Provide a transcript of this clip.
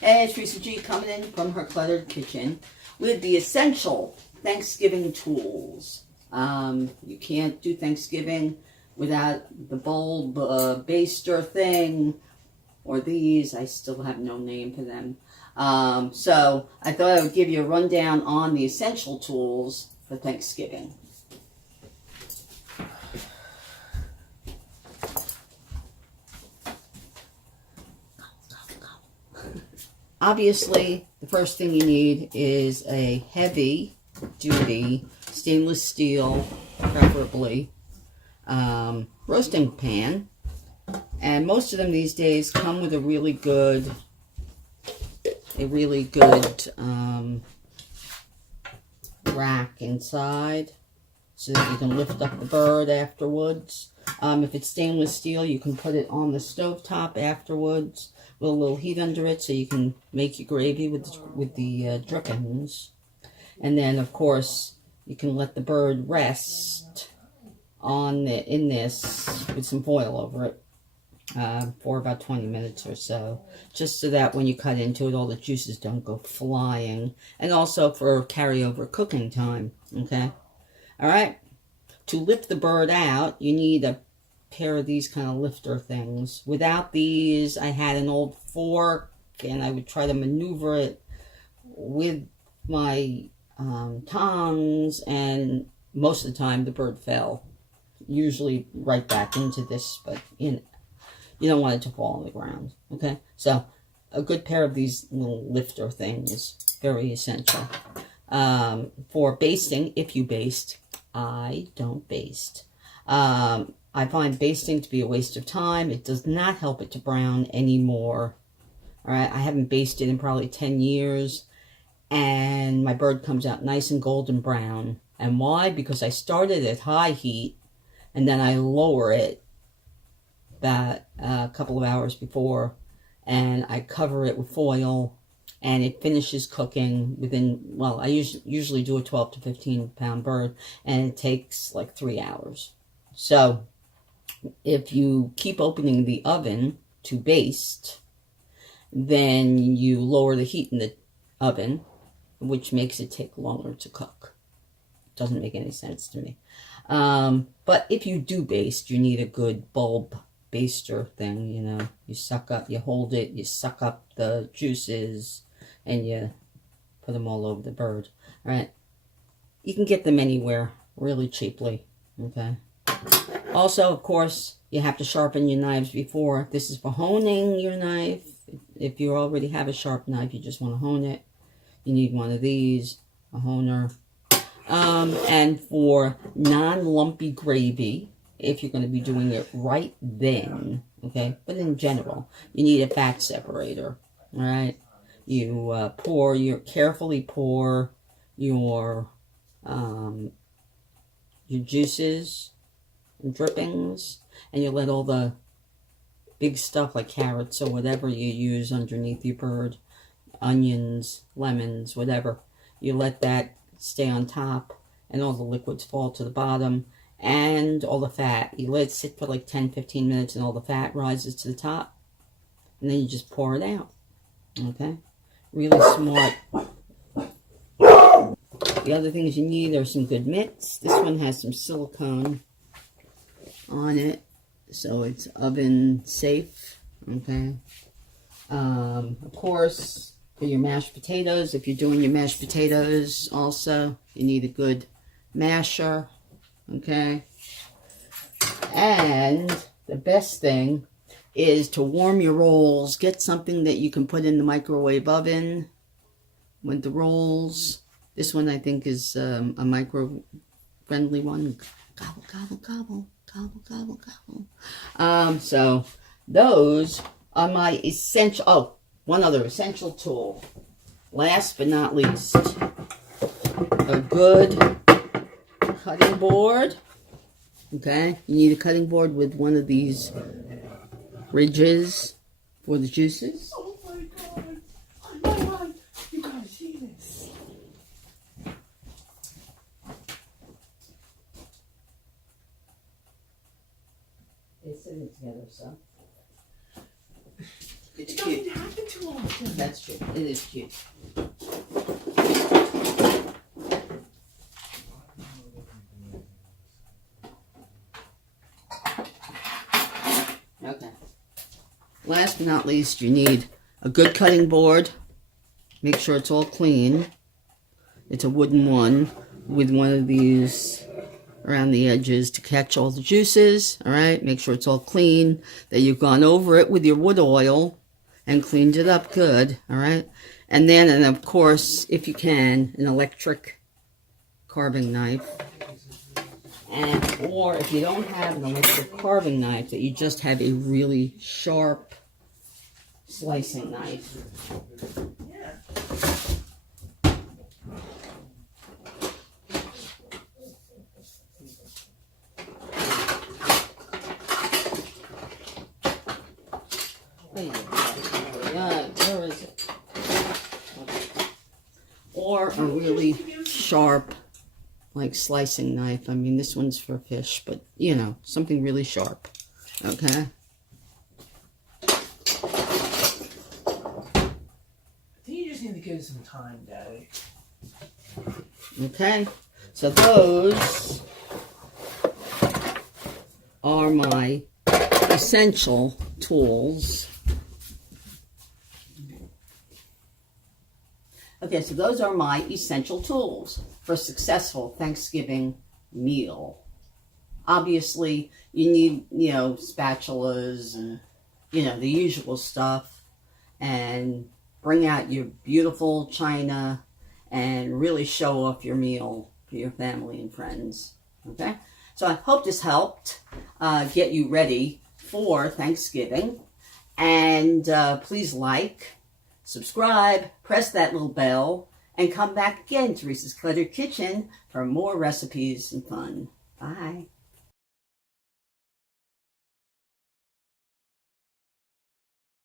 Hey, it's Risa G coming in from her cluttered kitchen with the essential Thanksgiving tools. You can't do Thanksgiving without the bulb baster thing, or these. I still have no name for them. So I thought I would give you a rundown on the essential tools for Thanksgiving. Obviously, the first thing you need is a heavy-duty stainless steel, preferably, roasting pan. And most of them these days come with a really good rack inside, so that you can lift up the bird afterwards. If it's stainless steel, you can put it on the stovetop afterwards with a little heat under it, so you can make your gravy with the drippings. And then, of course, you can let the bird rest in this with some foil over it for about 20 minutes or so, just so that when you cut into it, all the juices don't go flying, and also for carryover cooking time. Okay, all right. To lift the bird out, you need a pair of these kind of lifter things. Without these, I had an old fork, and I would try to maneuver it with my tongs, and most of the time the bird fell, usually right back into this, but you don't want it to fall on the ground. Okay, so a good pair of these little lifter things, very essential. For basting, if you baste. I don't baste. I find basting to be a waste of time. It does not help it to brown anymore. All right, I haven't basted in probably 10 years, and my bird comes out nice and golden brown. And why? Because I started at high heat, and then I lower it about a couple of hours before, and I cover it with foil, and it finishes cooking within, well, I usually do a 12 to 15 pound bird, and it takes like 3 hours. So if you keep opening the oven to baste, then you lower the heat in the oven, which makes it take longer to cook. Doesn't make any sense to me. But if you do baste, you need a good bulb baster thing. You suck up, you hold it, you suck up the juices, and you put them all over the bird. All right, you can get them anywhere really cheaply. Okay. Also, of course, you have to sharpen your knives before. This is for honing your knife. If you already have a sharp knife, you just want to hone it, you need one of these, a honer. And for non-lumpy gravy, if you're going to be doing it right then, okay, but in general, you need a fat separator. All right, you carefully pour your juices and drippings, and you let all the big stuff like carrots or whatever you use underneath your bird, onions, lemons, whatever, you let that stay on top, and all the liquids fall to the bottom, and all the fat, you let it sit for like 10-15 minutes, and all the fat rises to the top, and then you just pour it out. Okay, really smart. The other things you need are some good mitts. This one has some silicone on it, so it's oven safe. Okay. Of course, for your mashed potatoes, if you're doing your mashed potatoes also, you need a good masher. Okay. And the best thing is to warm your rolls. Get something that you can put in the microwave oven with the rolls. This one I think is a micro-friendly one. Gobble, gobble, gobble, gobble, gobble, gobble. So those are my essential. Oh, one other essential tool. Last but not least, a good cutting board. Okay, you need a cutting board with one of these ridges for the juices. Oh my god, you gotta see this. They're sitting together, so. It's It cute. doesn't happen too often. That's true. It is cute. Okay. Last but not least, you need a good cutting board. Make sure it's all clean. It's a wooden one with one of these around the edges to catch all the juices. All right. Make sure it's all clean, that you've gone over it with your wood oil and cleaned it up good. All right. And then, and of course, if you can, an electric carving knife. And, or if you don't have an electric carving knife, that you just have a really sharp slicing knife. Yeah. Where is it? Or a really sharp, like slicing knife. I mean, this one's for fish, but you know, something really sharp. Okay. I think you just need to give it some time, Daddy. Okay. So those are my essential tools. Okay, so those are my essential tools for a successful Thanksgiving meal. Obviously, you need, you know, spatulas and, you know, the usual stuff. And bring out your beautiful china and really show off your meal for your family and friends. Okay? So I hope this helped get you ready for Thanksgiving. And please like, subscribe, press that little bell, and come back again to Risa's Cluttered Kitchen for more recipes and fun. Bye.